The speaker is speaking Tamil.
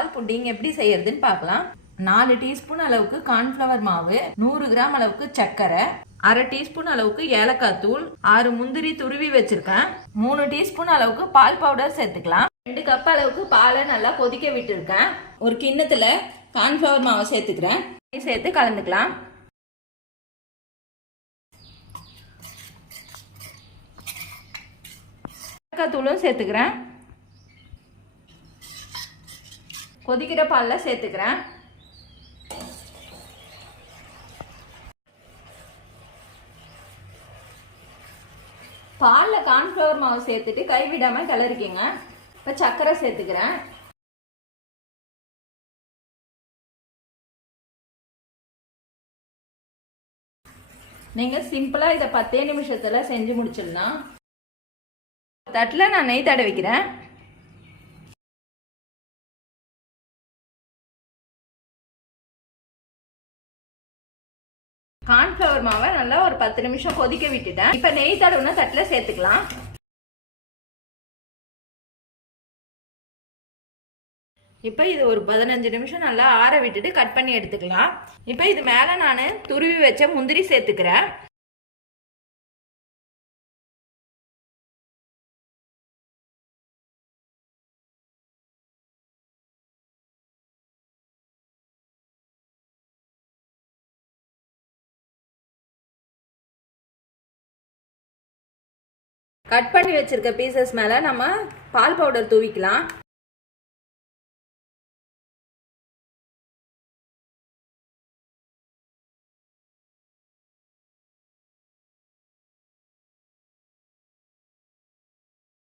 பால் புட்டிங் எப்படி செய்யறதுன்னு பார்க்கலாம். 4 டீஸ்பூன் அளவுக்கு கார்ன்ஃப்ளவர் மாவு, 100 கிராம் அளவுக்கு சர்க்கரை, அரை டீஸ்பூன் அளவுக்கு ஏலக்காய் தூள், 6 முந்திரி துருவி வச்சிருக்கேன், 3 டீஸ்பூன் அளவுக்கு பால் பவுடர் சேர்த்துக்கலாம். 2 கப் அளவுக்கு பாலை நல்லா கொதிக்க விட்டுருக்கேன். ஒரு கிண்ணத்துல கார்ன்ஃப்ளவர் மாவை சேர்த்துக்கிறேன். சேர்த்து கலந்துக்கலாம். ஏலக்காய் தூளும் சேர்த்துக்கிறேன். கொதிக்கிற பால்ல சேர்த்துக்கிறேன். பால்ல கார்ன்ஃப்ளவர் மாவு சேர்த்துட்டு கைவிடாம கிளறிக்கங்க. இப்ப சர்க்கரை சேர்த்துக்கிறேன். நீங்க சிம்பிளா இதை 10 நிமிஷத்துல செஞ்சு முடிச்சிடலாம். தட்டுல நான் நெய் தடவிக்கிறேன். கார்ன்ஃப்ளவர் மாவை நல்லா ஒரு 10 நிமிஷம் கொதிக்க விட்டுட்டேன். இப்ப நெய் தடவுன தட்டுல சேர்த்துக்கலாம். இப்ப இது ஒரு 15 நிமிஷம் நல்லா ஆற விட்டுட்டு கட் பண்ணி எடுத்துக்கலாம். இப்ப இது மேல நான் துருவி வச்ச முந்திரி சேர்த்துக்கிறேன். கட் பண்ணி வச்சிருக்க பீசஸ் மேல நம்ம பால் பவுடர் தூவிக்கலாம்.